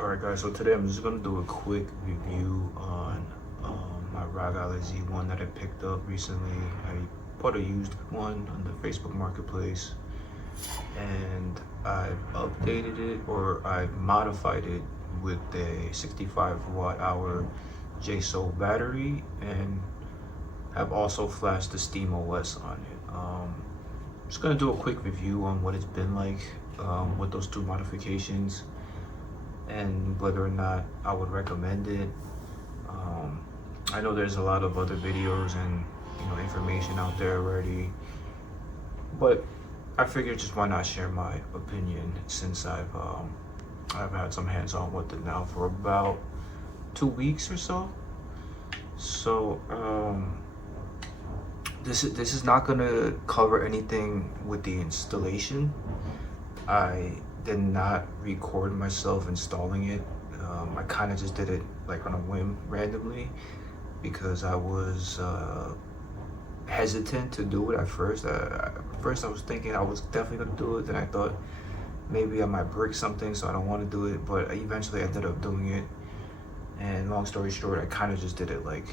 Alright guys, so today I'm just going to do a quick review on my rogally Z1 that I picked up recently. I bought a used one on the Facebook marketplace and I've updated it, or I've modified it with a 65 watt hour Jsaux battery, and have also flashed the SteamOS on it. Just going to do a quick review on what it's been like with those two modifications, and whether or not I would recommend it. I know there's a lot of other videos and information out there already, but I figured just why not share my opinion, since I've had some hands-on with it now for about 2 weeks or so. So this is not gonna cover anything with the installation. I did not record myself installing it. I kind of just did it like on a whim, randomly, because I was hesitant to do it at first. First I was thinking I was definitely gonna do it, then I thought maybe I might break something, so I don't want to do it, but I eventually ended up doing it. And long story short, I kind of just did it like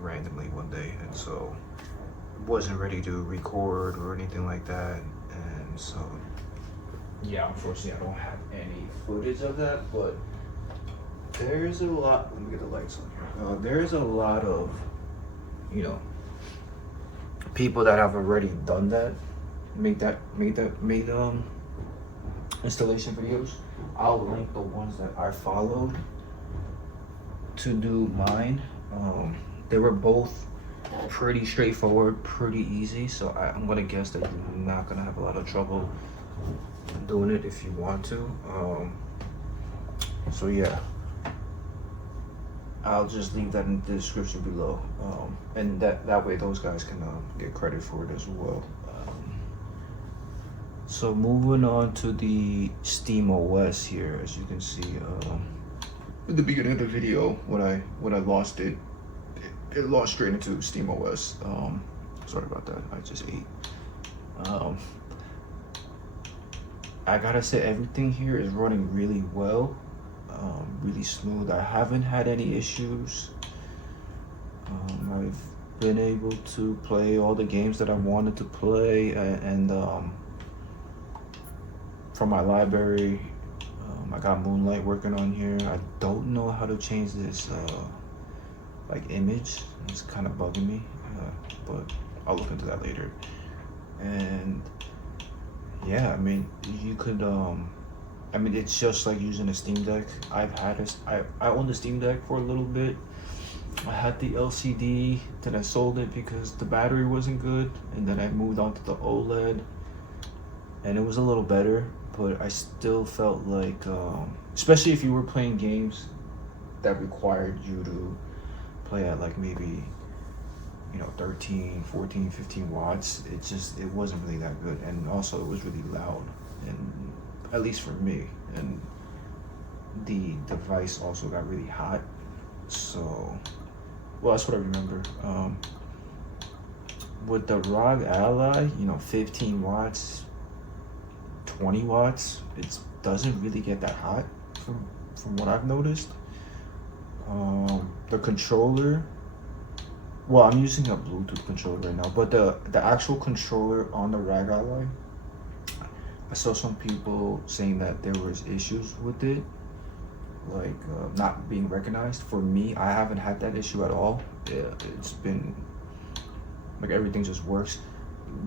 randomly one day, and so wasn't ready to record or anything like that. And so yeah, unfortunately I don't have any footage of that, but there's a lot. Let me get the lights on here. There's a lot of people that have already done that, made installation videos. I'll link the ones that I followed to do mine. They were both pretty straightforward, pretty easy, so I'm gonna guess that you're not gonna have a lot of trouble doing it if you want to. So yeah, I'll just leave that in the description below, and that way those guys can get credit for it as well. So moving on to the SteamOS here, as you can see, at the beginning of the video, when I lost it, it lost straight into SteamOS. Sorry about that, I just ate. I gotta say, everything here is running really well, really smooth. I haven't had any issues. I've been able to play all the games that I wanted to play, and from my library. I got Moonlight working on here. I don't know how to change this like image. It's kind of bugging me, but I'll look into that later. And yeah, I mean, you could I mean, it's just like using a Steam Deck. I owned the Steam Deck for a little bit. I had the LCD, then I sold it because the battery wasn't good, and then I moved on to the OLED, and it was a little better, but I still felt like, especially if you were playing games that required you to play at like maybe 13, 14, 15 watts, it wasn't really that good. And also it was really loud, and at least for me, and the device also got really hot. So, well, that's what I remember. With the ROG Ally, 15 watts, 20 watts, it doesn't really get that hot from what I've noticed. The controller, well, I'm using a Bluetooth controller right now, but the actual controller on the ROG Ally, I saw some people saying that there was issues with it, like not being recognized. For me, I haven't had that issue at all. Yeah, it's been like everything just works.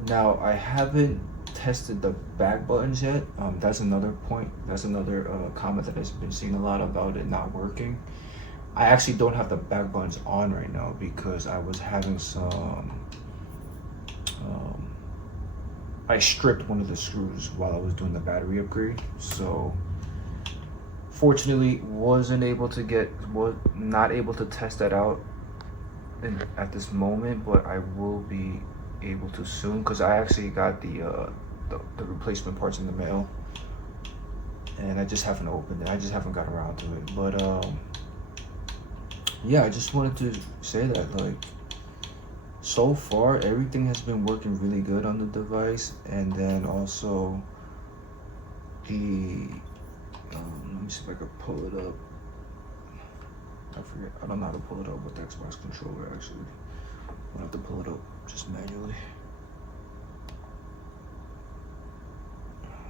Now, I haven't tested the back buttons yet. That's another point. That's another comment that has been seen a lot about it not working. I actually don't have the back buttons on right now because I was having some I stripped one of the screws while I was doing the battery upgrade, so fortunately was not able to test that out at this moment, but I will be able to soon, because I actually got the replacement parts in the mail, and I just haven't opened it. I just haven't got around to it. But yeah, I just wanted to say that, like, so far everything has been working really good on the device. And then also the let me see if I can pull it up. I forget. I don't know how to pull it up with the Xbox controller actually. I'll have to pull it up just manually.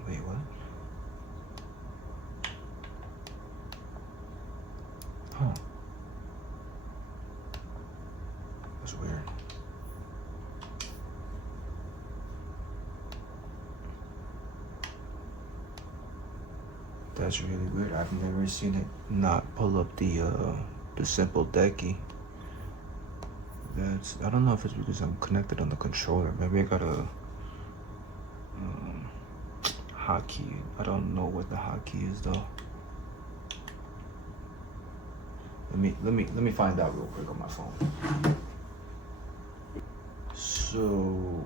Wait, what? Huh. That's weird. That's really weird. I've never seen it not pull up the simple decky. I don't know if it's because I'm connected on the controller. Maybe I got a hotkey. I don't know what the hotkey is though. Let me find out real quick on my phone. So,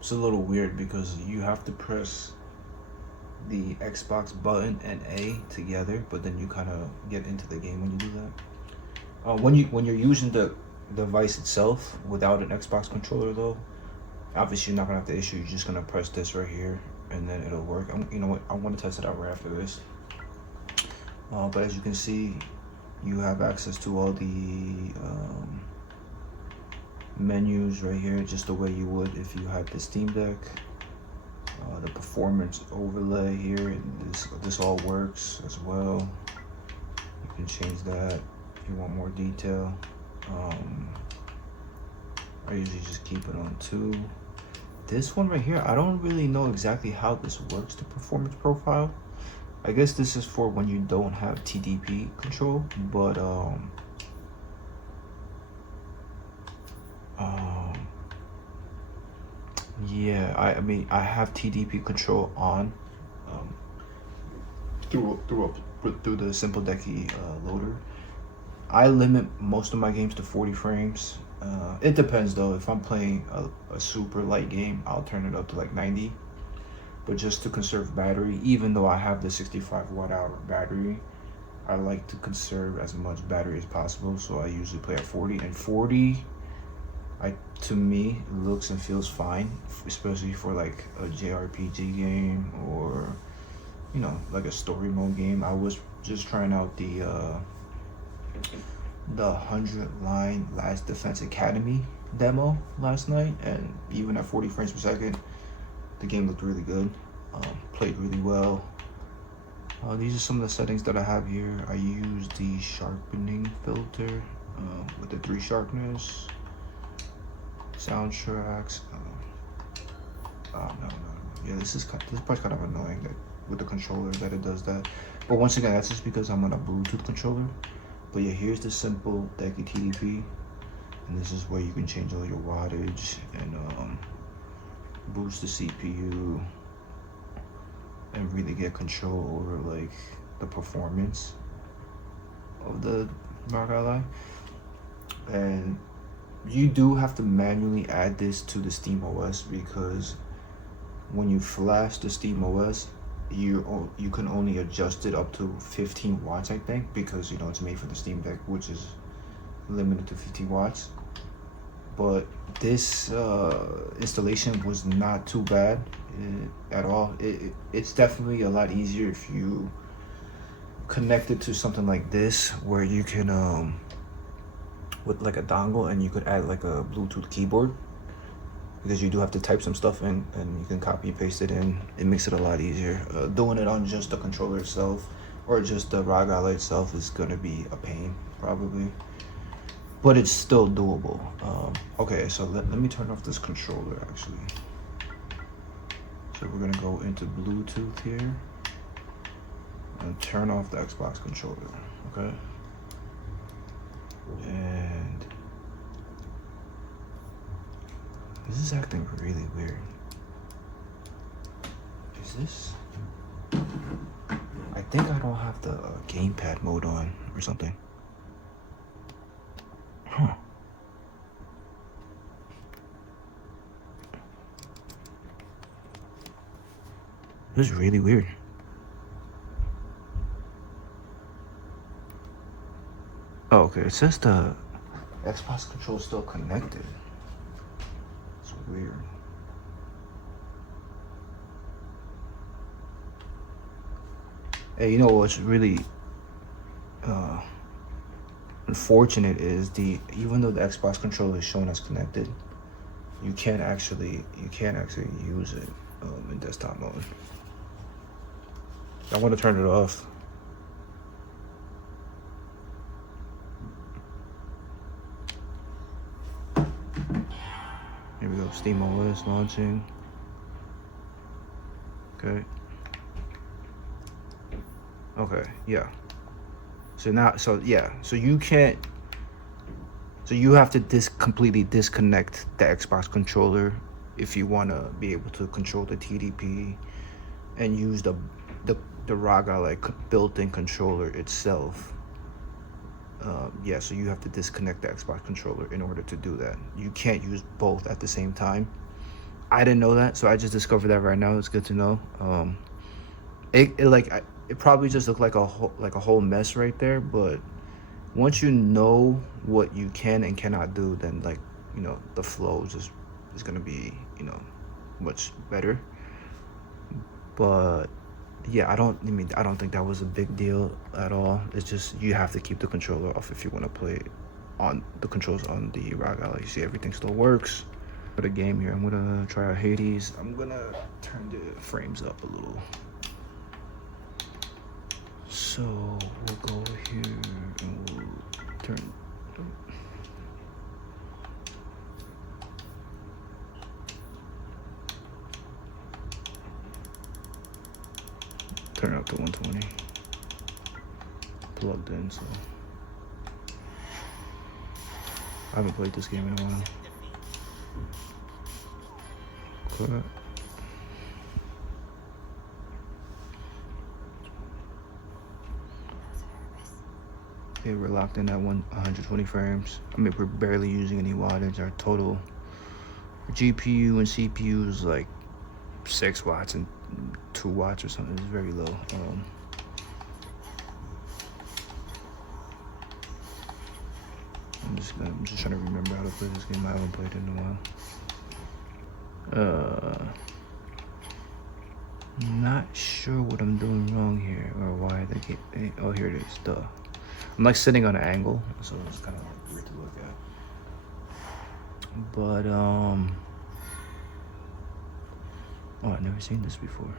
it's a little weird because you have to press the Xbox button and A together, but then you kind of get into the game when you do that. When you're using the device itself without an Xbox controller though, obviously you're not gonna have the issue. You're just gonna press this right here and then it'll work. You know what? I'm gonna test it out right after this. But as you can see, you have access to all the menus right here, just the way you would if you had the Steam Deck. The performance overlay here, and this all works as well. You can change that if you want more detail. I usually just keep it on 2. This one right here, I don't really know exactly how this works, the performance profile. I guess this is for when you don't have TDP control, but yeah, I mean I have TDP control on through the simple decky loader. I limit most of my games to 40 frames. It depends though. If I'm playing a super light game, I'll turn it up to like 90. But just to conserve battery, even though I have the 65 watt-hour battery, I like to conserve as much battery as possible. So I usually play at 40, and 40, to me, looks and feels fine, especially for like a JRPG game or, you know, like a story mode game. I was just trying out the 100 line Last Defense Academy demo last night, and even at 40 frames per second, the game looked really good, played really well. These are some of the settings that I have here. I use the sharpening filter with the 3 sharpness. Soundtracks. No. Yeah, this part's kind of annoying that with the controller that it does that. But once again, that's just because I'm on a Bluetooth controller. But yeah, here's the simple decky TDP, and this is where you can change all your wattage and boost the CPU and really get control over like the performance of the rogally. And you do have to manually add this to the SteamOS, because when you flash the SteamOS, you can only adjust it up to 15 watts, I think, because you know it's made for the Steam Deck, which is limited to 50 watts. But this installation was not too bad at all. It's definitely a lot easier if you connect it to something like this, where you can with like a dongle, and you could add like a Bluetooth keyboard, because you do have to type some stuff in and you can copy and paste it in. It makes it a lot easier. Doing it on just the controller itself or just the rogally itself is gonna be a pain probably, but it's still doable. Okay, so let me turn off this controller actually. So we're gonna go into Bluetooth here and turn off the Xbox controller, okay? And this is acting really weird. Is this? I think I don't have the gamepad mode on or something. Huh. This is really weird. Oh, okay, it says the Xbox control is still connected. weird. Hey, you know what's really unfortunate is even though the Xbox controller is shown as connected, you can't actually use it in desktop mode. I want to turn it off. Here we go, SteamOS launching. Okay. Okay, yeah. So you can't, so you have to completely disconnect the Xbox controller if you want to be able to control the TDP and use the rogally built-in controller itself. Yeah, so you have to disconnect the Xbox controller in order to do that. You can't use both at the same time. I didn't know that, so I just discovered that right now. It's good to know. It probably just looked like a whole mess right there, but once you know what you can and cannot do, then the flow is gonna be much better. But yeah, I don't think that was a big deal at all. It's just you have to keep the controller off if you want to play on the controls on the rogally. You see, everything still works. For the game here, I'm gonna try out Hades. I'm gonna turn the frames up a little. So we'll go over here and we'll turn up to 120. Plugged in, so I haven't played this game in a while. Cut. Okay, we're locked in at 120 frames. I mean, we're barely using any wattage. Our total GPU and CPU is like 6 watts and 2 watts or something. It's very low. I'm just trying to remember how to play this game. I haven't played it in a while. Not sure what I'm doing wrong here or why the game. Oh, here it is. Duh. I'm like sitting on an angle, so it's kind of like weird to look at. But oh, I've never seen this before.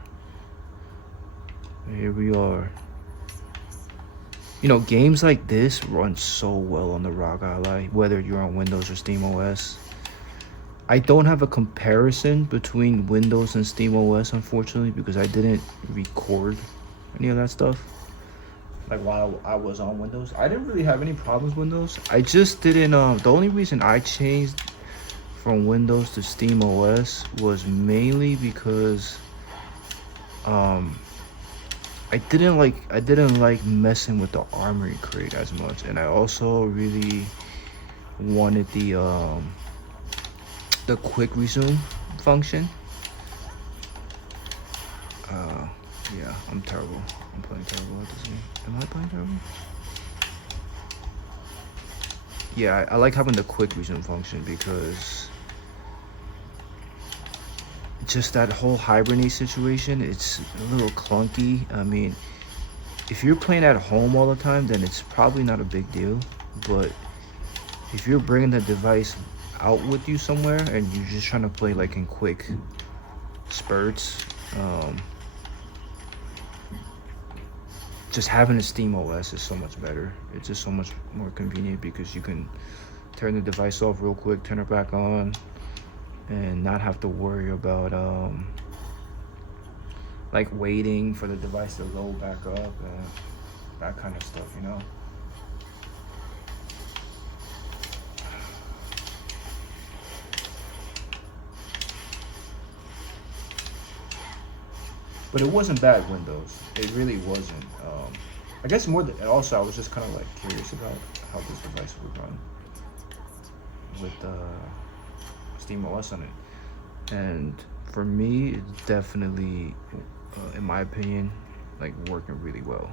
Here we are. Games like this run so well on the rogally, whether you're on Windows or SteamOS. I don't have a comparison between Windows and SteamOS, unfortunately, because I didn't record any of that stuff. Like while I was on Windows, I didn't really have any problems with Windows. I just didn't. The only reason I changed from Windows to SteamOS was mainly because I didn't like messing with the armory crate as much, and I also really wanted the quick resume function. Yeah, I'm terrible. I'm playing terrible at this game. Am I playing terrible? Yeah, I like having the quick resume function because just that whole hibernate situation, it's a little clunky. I mean, if you're playing at home all the time, then it's probably not a big deal. But if you're bringing the device out with you somewhere and you're just trying to play like in quick spurts, just having a SteamOS is so much better. It's just so much more convenient because you can turn the device off real quick, turn it back on, and not have to worry about like waiting for the device to load back up and that kind of stuff, But it wasn't bad Windows. It really wasn't. I guess more than, and also I was just kind of like curious about how this device would run with SteamOS on it. And for me, it's definitely, in my opinion, like working really well.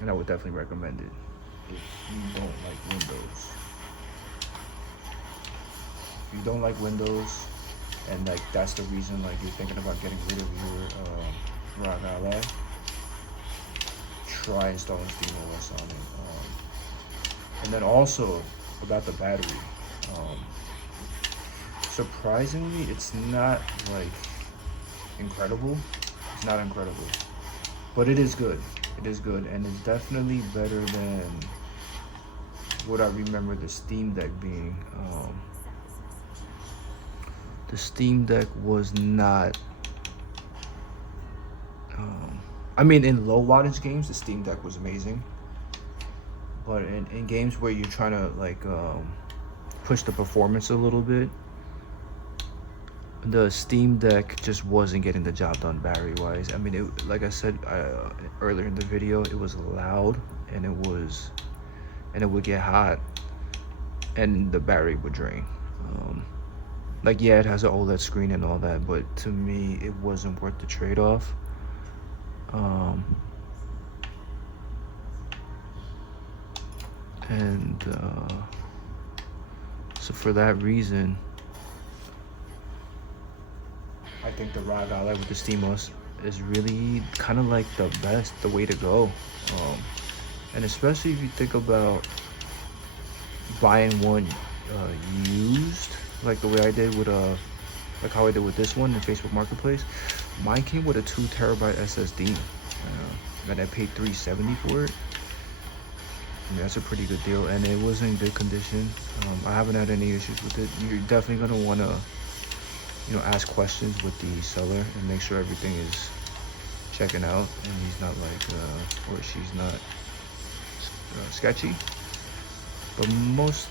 And I would definitely recommend it if you don't like Windows. If you don't like Windows, and like that's the reason like you're thinking about getting rid of your ROG Ally, try installing SteamOS on it. And then also about the battery, surprisingly, it's not like incredible. It's not incredible, but it is good. It is good, and it's definitely better than what I remember the Steam Deck being. The Steam Deck was not. I mean, in low wattage games, the Steam Deck was amazing. But in games where you're trying to like push the performance a little bit, the Steam Deck just wasn't getting the job done battery wise. I mean, it, like I said earlier in the video, it was loud and it would get hot and the battery would drain. Like, yeah, it has an OLED screen and all that, but to me it wasn't worth the trade-off. So for that reason, I think the ROG Ally with the SteamOS is really kind of like the way to go. And especially if you think about buying one used, like the way I did with like how I did with this one in Facebook Marketplace. Mine came with a 2 terabyte SSD, and I paid $370 for it. I mean, that's a pretty good deal, and it was in good condition. I haven't had any issues with it. You're definitely gonna want to, you know, ask questions with the seller and make sure everything is checking out and he's not like or she's not sketchy. But most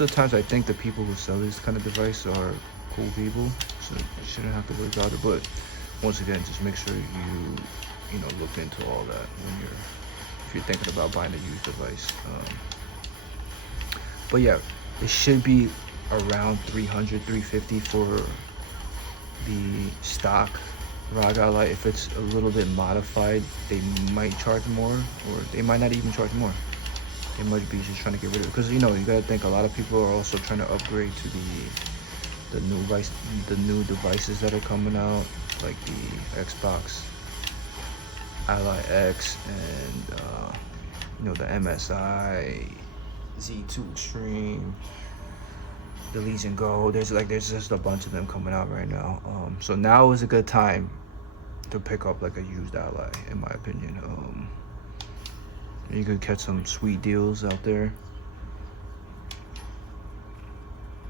of the times I think the people who sell this kind of device are cool people, so you shouldn't have to worry about it. But once again, just make sure you know, look into all that if you're thinking about buying a used device. But yeah, it should be around $300, $350 for the stock ROG Ally. If it's a little bit modified, they might charge more, or they might not even charge more. They might be just trying to get rid of it, because you know, you gotta think a lot of people are also trying to upgrade to the new devices that are coming out, like the Xbox Ally X and you know, the MSI Z2 Extreme, the Legion Go. There's just a bunch of them coming out right now. So now is a good time to pick up like a used Ally, in my opinion. You could catch some sweet deals out there.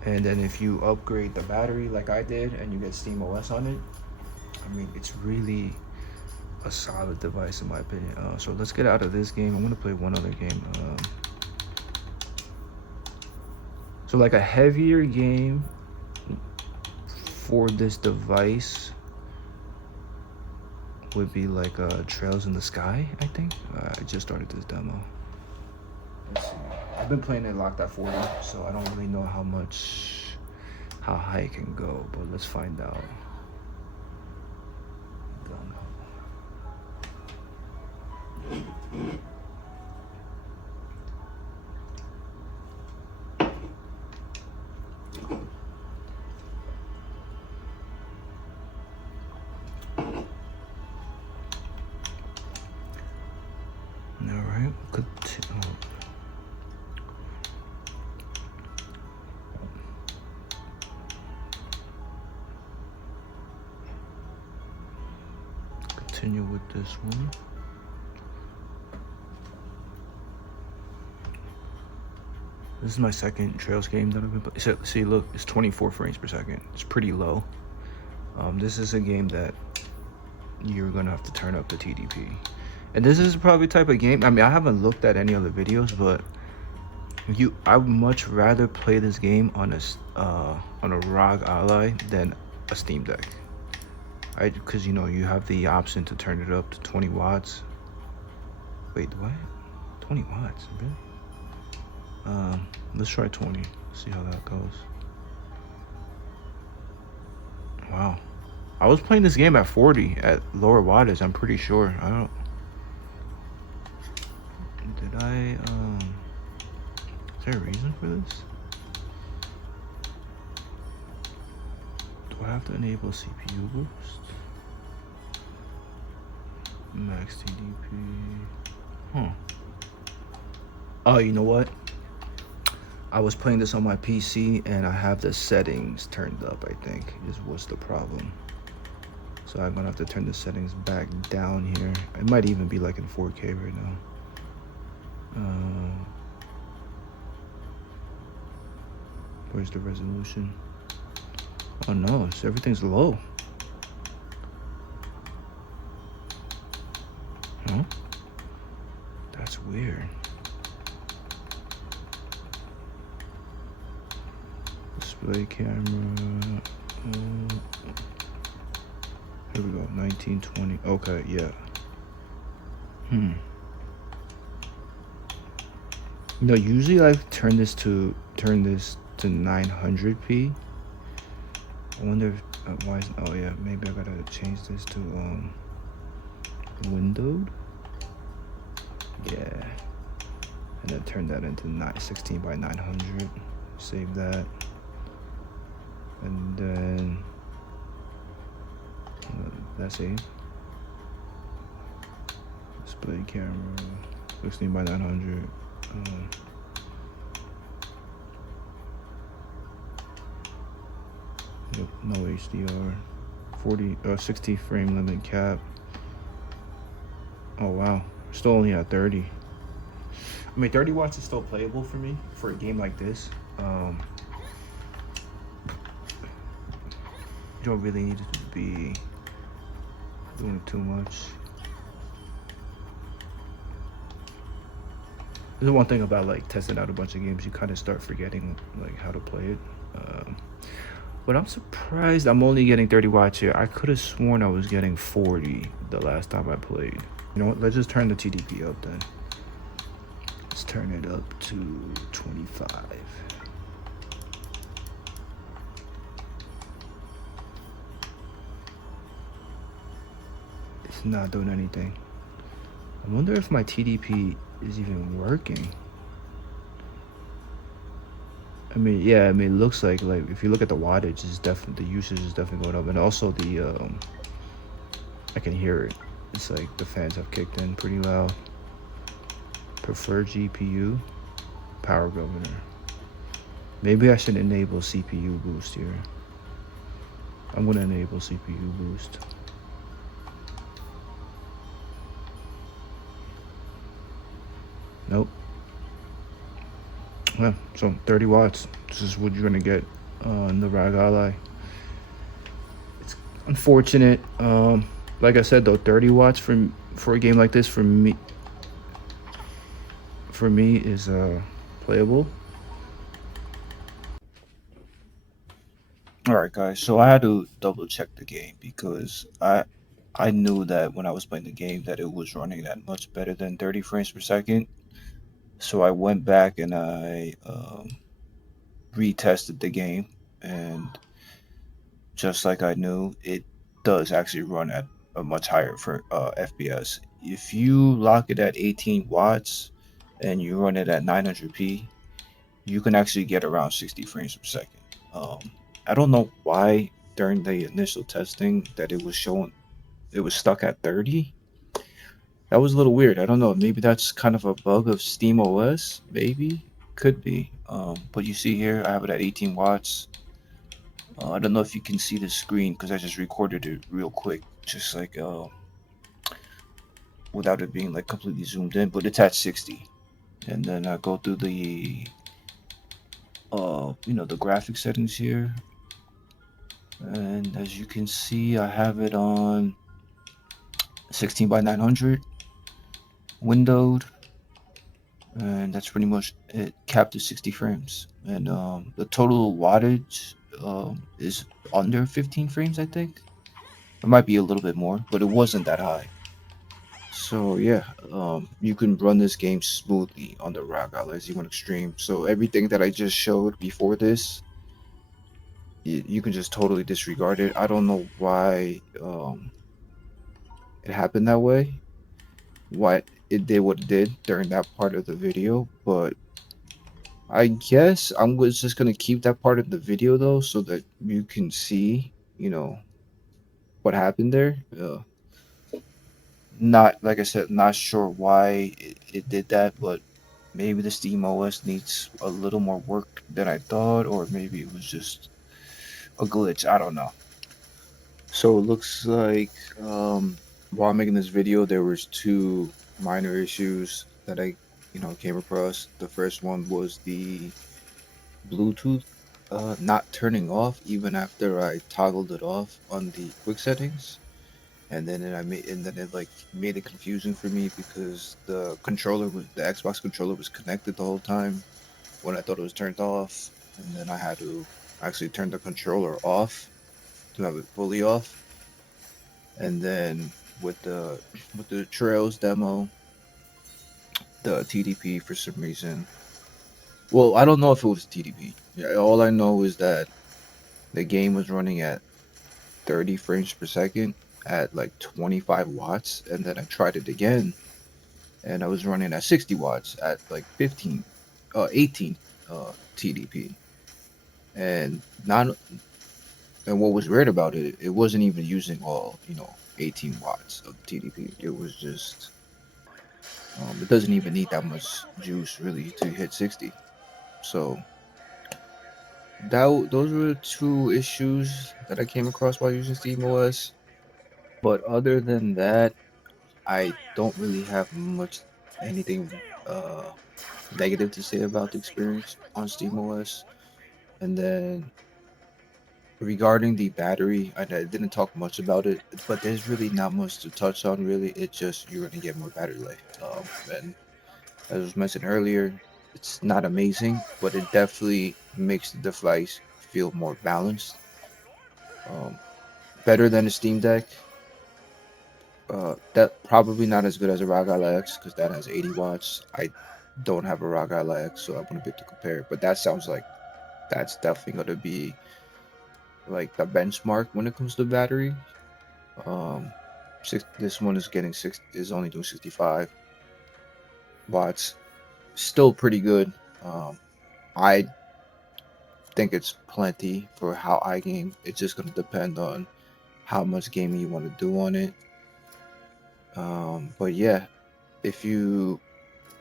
And then if you upgrade the battery like I did and you get SteamOS on it, I mean, it's really a solid device in my opinion. So let's get out of this game. I'm gonna play one other game. So like a heavier game for this device would be like Trails in the Sky, I think. I just started this demo. Let's see. I've been playing it locked at 40, so I don't really know how high it can go, but let's find out. Alright, continue with this one. This is my second Trails game that I've been playing. See, look, it's 24 frames per second. It's pretty low. This is a game that you're gonna have to turn up the TDP. And this is probably the type of game, I mean, I haven't looked at any other videos, but I would much rather play this game on a ROG Ally than a Steam Deck. Because you know, you have the option to turn it up to 20 watts. Wait, what? 20 watts, really? Let's try 20, see how that goes. Wow. I was playing this game at 40 at lower wattage, I'm pretty sure. Is there a reason for this? I have to enable CPU boost? Max TDP. Huh. Oh, you know what? I was playing this on my PC and I have the settings turned up, I think, is what's the problem. So I'm gonna have to turn the settings back down here. It might even be like in 4K right now. Where's the resolution? Oh no, so everything's low. Huh? That's weird. Display camera. Here we go, 1920. Okay, yeah. No, usually I turn this to 900p. I wonder if, why is, oh yeah, maybe I gotta change this to windowed. Yeah, and then turn that into 16 by 900. Save that, and then that's it. Display camera, 16 by 900. Yep, no HDR. 60 frame limit cap. Oh wow, still only at 30. I mean, 30 watts is still playable for me for a game like this. You don't really need to be doing too much. There's one thing about like testing out a bunch of games, you kind of start forgetting like how to play it. But I'm surprised I'm only getting 30 watts here. I could have sworn I was getting 40 the last time I played. You know what? Let's just turn the TDP up then. Let's turn it up to 25. It's not doing anything. I wonder if my TDP is even working. I mean, yeah, I mean, it looks like if you look at the wattage, it's definitely, the usage is definitely going up, and also the I can hear it. It's like the fans have kicked in pretty loud. Preferred GPU, power governor. Maybe I should enable CPU boost here. I'm gonna enable CPU boost. Nope. Yeah, so 30 watts. This is what you're gonna get in the rogally. It's unfortunate. Like I said though, 30 watts for a game like this for me is playable. All right, guys. So I had to double check the game because I knew that when I was playing the game that it was running that much better than 30 frames per second. So I went back and I retested the game, and just like I knew, it does actually run at a much higher for FPS. If you lock it at 18 watts and you run it at 900p, you can actually get around 60 frames per second. I don't know why during the initial testing that it was showing it was stuck at 30. That was a little weird. I don't know. Maybe that's kind of a bug of SteamOS. Maybe. Could be. But you see here, I have it at 18 watts. I don't know if you can see the screen because I just recorded it real quick. Just like without it being like completely zoomed in. But it's at 60. And then I go through the the graphic settings here. And as you can see, I have it on 16 by 900. Windowed, and that's pretty much it, capped to 60 frames, and the total wattage is under 15 frames. I think it might be a little bit more, but it wasn't that high. So yeah, you can run this game smoothly on the rogally Z1 Extreme. So everything that I just showed before this, you can just totally disregard it. I don't know why it happened that way, why it did what it did during that part of the video, but I guess I was just gonna keep that part of the video though, so that you can see you know, what happened there. Not like I said, not sure why it did that, but maybe the SteamOS needs a little more work than I thought, or maybe it was just a glitch. I don't know. So it looks like while making this video, there was two minor issues that I, came across. The first one was the Bluetooth not turning off even after I toggled it off on the quick settings. And then it like made it confusing for me because the Xbox controller was connected the whole time when I thought it was turned off, and then I had to actually turn the controller off to have it fully off. And then with the Trails demo, the TDP for some reason. Well, I don't know if it was TDP. Yeah, all I know is that the game was running at 30 frames per second at like 25 watts, and then I tried it again, and I was running at 60 watts at like 18 TDP. And not and what was weird about it, it wasn't even using all 18 watts of TDP. It was just it doesn't even need that much juice really to hit 60. So those were two issues that I came across while using SteamOS. But other than that, I don't really have much anything negative to say about the experience on SteamOS. And then regarding the battery, I didn't talk much about it, but there's really not much to touch on. Really, it's just you're gonna get more battery life. And as was mentioned earlier, it's not amazing, but it definitely makes the device feel more balanced. Um, Better than the Steam Deck. That probably not as good as a rogally X because that has 80 watts. I don't have a rogally X, so I wouldn't be able to compare. But that sounds like that's definitely going to be like the benchmark when it comes to battery. Um, this one is only doing 65 watts. Still pretty good. I think it's plenty for how I game. It's just going to depend on how much gaming you want to do on it. But yeah, if you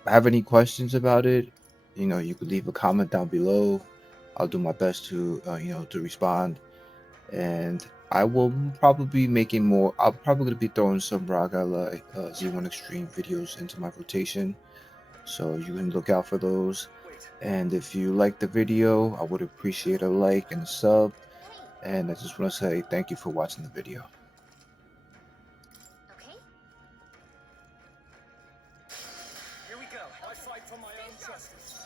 have any questions about it, you could leave a comment down below. I'll do my best to, to respond. And I will probably be making more. I'm probably going to be throwing some Rogala Z1 Extreme videos into my rotation. So you can look out for those. And if you like the video, I would appreciate a like and a sub. And I just want to say thank you for watching the video. Here we go. I fight for my own justice.